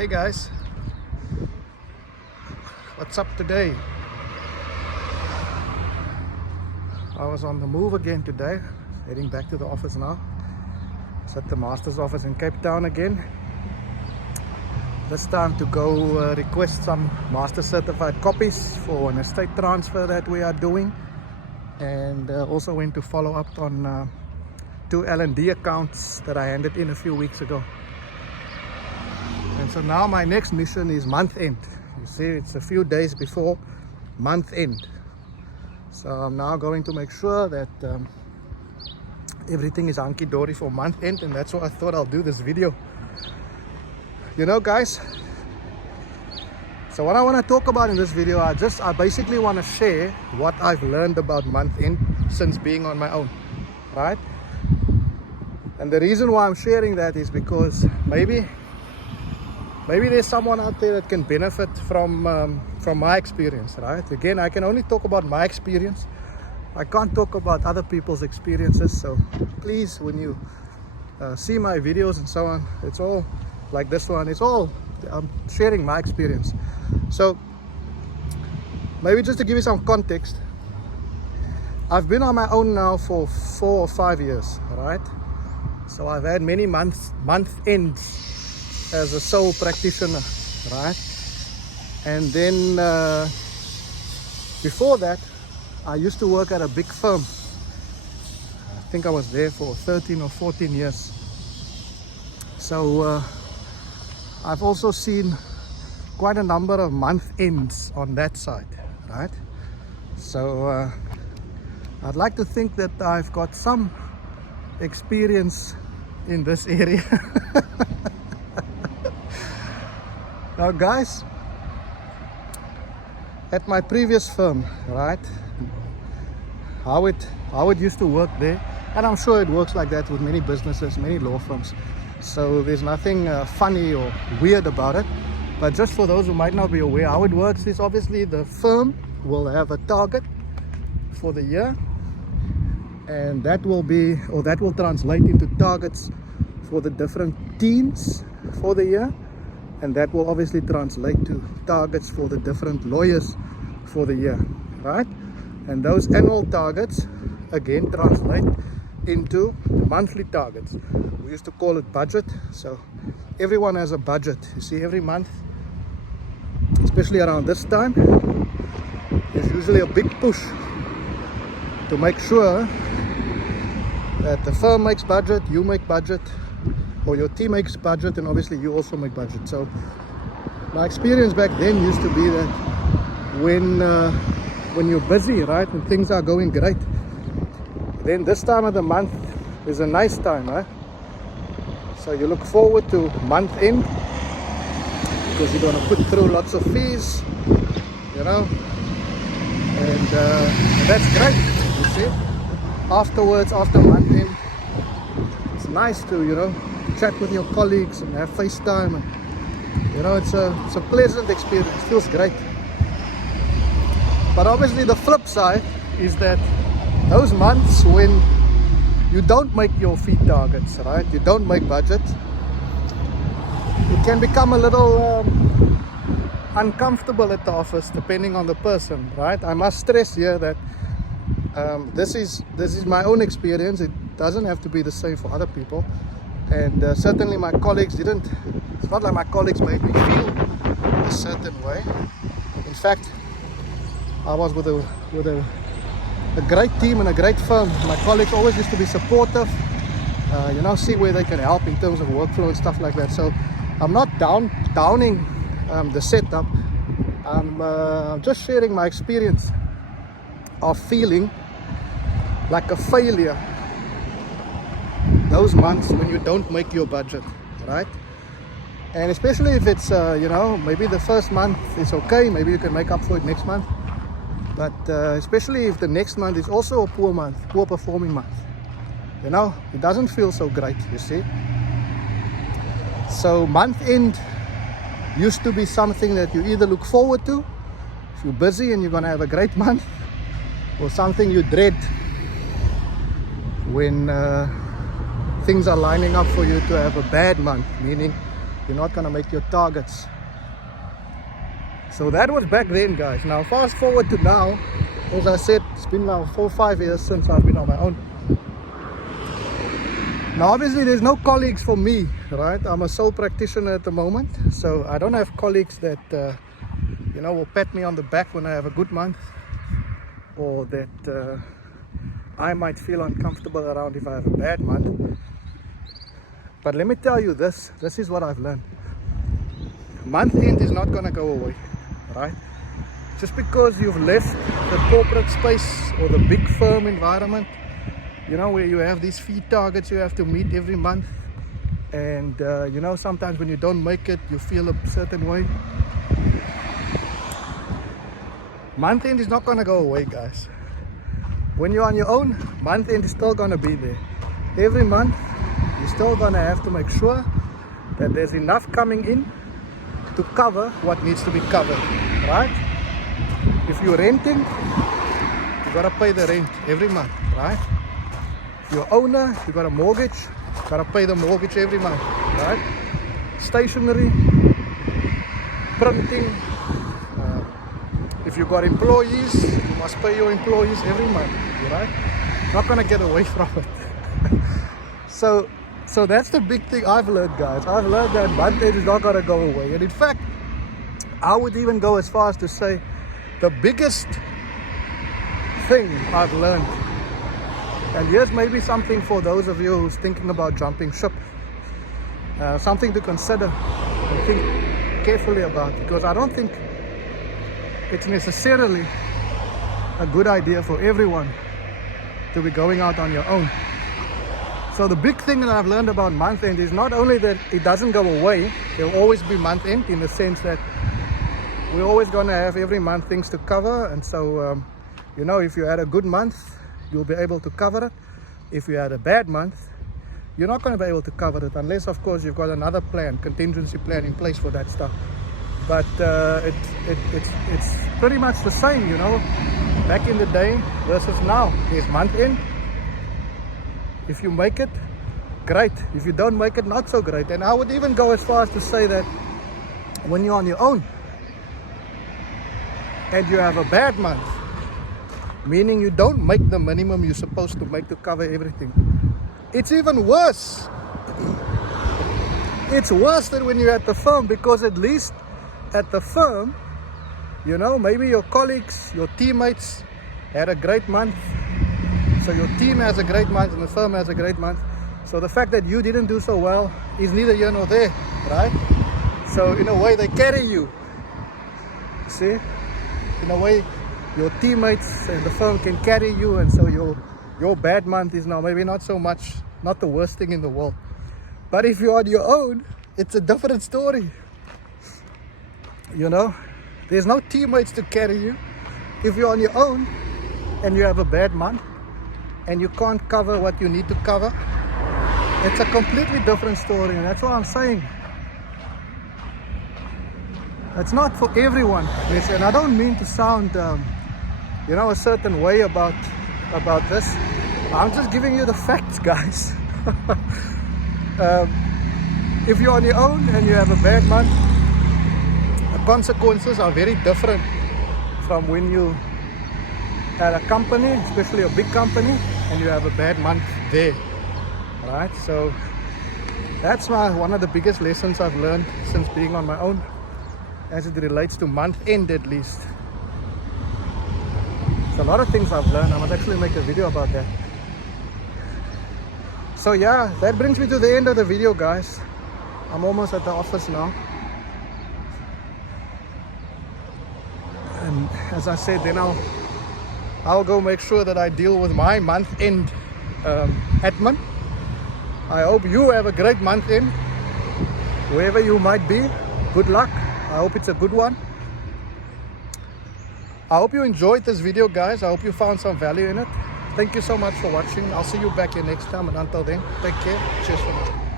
Hey guys, what's up today? I was on the move again today, heading back to the office now. It's at the master's office in Cape Town again. This time to go request some master certified copies for an estate transfer that we are doing, and also went to follow up on 2 L&D accounts that I handed in a few weeks ago. And so now my next mission is month end. You see, it's a few days before month end. So I'm now going to make sure that everything is hunky-dory for month end, and that's why I thought I'll do this video. You know guys, so what I want to talk about in this video, I basically want to share what I've learned about month end since being on my own, right? And the reason why I'm sharing that is because maybe there's someone out there that can benefit from my experience, right? Again, I can only talk about my experience. I can't talk about other people's experiences. So please, when you see my videos and so on, it's all like this one. I'm sharing my experience. So maybe just to give you some context, I've been on my own now for 4 or 5 years, right? So I've had many month ends as a sole practitioner, right? And then before that, I used to work at a big firm. I think I was there for 13 or 14 years. So I've also seen quite a number of month ends on that side, right? So I'd like to think that I've got some experience in this area. Now guys, at my previous firm, right, how it used to work there, and I'm sure it works like that with many businesses, many law firms, so there's nothing funny or weird about it. But just for those who might not be aware, how it works is obviously the firm will have a target for the year, and that will translate into targets for the different teams for the year. And that will obviously translate to targets for the different lawyers for the year, right? And those annual targets again translate into monthly targets. We used to call it budget. So everyone has a budget. You see, every month, especially around this time, there's usually a big push to make sure that the firm makes budget, you make budget, or your team makes budget, and obviously you also make budget. So my experience back then used to be that when you're busy, right, and things are going great, then this time of the month is a nice time, right? So you look forward to month end because you're going to put through lots of fees, you know, and that's great. You see, afterwards, after month end, it's nice to, you know, chat with your colleagues and have FaceTime, and you know, it's a pleasant experience. It feels great. But obviously the flip side is that those months when you don't make your fee targets, right, you don't make budget, it can become a little uncomfortable at the office depending on the person, right? I must stress here that this is my own experience. It doesn't have to be the same for other people. And certainly my colleagues didn't, it's not like my colleagues made me feel a certain way. In fact, I was with a great team and a great firm. My colleagues always used to be supportive, you know, see where they can help in terms of workflow and stuff like that. So I'm not downing the setup. I'm just sharing my experience of feeling like a failure those months when you don't make your budget, right? And especially if it's you know, maybe the first month is okay, maybe you can make up for it next month, but especially if the next month is also a poor month, poor performing month, you know, it doesn't feel so great, you see. So month end used to be something that you either look forward to if you're busy and you're going to have a great month, or something you dread when things are lining up for you to have a bad month, meaning you're not going to make your targets. So that was back then, guys. Now fast forward to now. As I said, it's been now 4 or 5 years since I've been on my own. Now obviously there's no colleagues for me, right? I'm a sole practitioner at the moment, so I don't have colleagues that will pat me on the back when I have a good month, or that I might feel uncomfortable around if I have a bad month. But let me tell you this is what I've learned. Month end is not going to go away, right? Just because you've left the corporate space or the big firm environment, where you have these fee targets you have to meet every month, and sometimes when you don't make it, you feel a certain way. Month end is not going to go away, guys. When you're on your own, month end is still going to be there. Every month, you're still going to have to make sure that there's enough coming in to cover what needs to be covered, right? If you're renting, you got to pay the rent every month, right? If you're owner, you got a mortgage, you got to pay the mortgage every month, right? Stationery, printing. If you got employees, you must pay your employees every month, right? Not gonna get away from it. So that's the big thing I've learned, guys. I've learned that month end is not gonna go away. And in fact, I would even go as far as to say the biggest thing I've learned, and here's maybe something for those of you who's thinking about jumping ship, something to consider and think carefully about, because I don't think it's necessarily a good idea for everyone to be going out on your own. So the big thing that I've learned about month end is not only that it doesn't go away, there'll always be month end, in the sense that we're always going to have every month things to cover. And so if you had a good month, you'll be able to cover it. If you had a bad month, you're not going to be able to cover it, unless of course you've got another plan, contingency plan in place for that stuff. But it's pretty much the same, back in the day versus now. There's month end. If you make it, great. If you don't make it, not so great. And I would even go as far as to say that when you're on your own and you have a bad month, meaning you don't make the minimum you're supposed to make to cover everything, it's even worse. It's worse than when you're at the firm, because at least at the firm, maybe your colleagues, your teammates had a great month. So your team has a great month and the firm has a great month. So the fact that you didn't do so well is neither here nor there, right? So in a way, they carry you. See? In a way, your teammates and the firm can carry you, and so your bad month is now maybe not the worst thing in the world. But if you're on your own, it's a different story. There's no teammates to carry you. If you're on your own and you have a bad month and you can't cover what you need to cover, it's a completely different story. And that's what I'm saying. It's not for everyone. And I don't mean to sound a certain way about this. I'm just giving you the facts, guys. If you're on your own and you have a bad month, the consequences are very different from when you at a company, especially a big company, and you have a bad month there. Right? So that's one of the biggest lessons I've learned since being on my own, as it relates to month end at least. There's a lot of things I've learned. I must actually make a video about that. So yeah, that brings me to the end of the video, guys. I'm almost at the office now. And as I said, then I'll go make sure that I deal with my month end admin. I hope you have a great month end, wherever you might be. Good luck. I hope it's a good one. I hope you enjoyed this video, guys. I hope you found some value in it. Thank you so much for watching. I'll see you back here next time, and until then, take care. Cheers for now.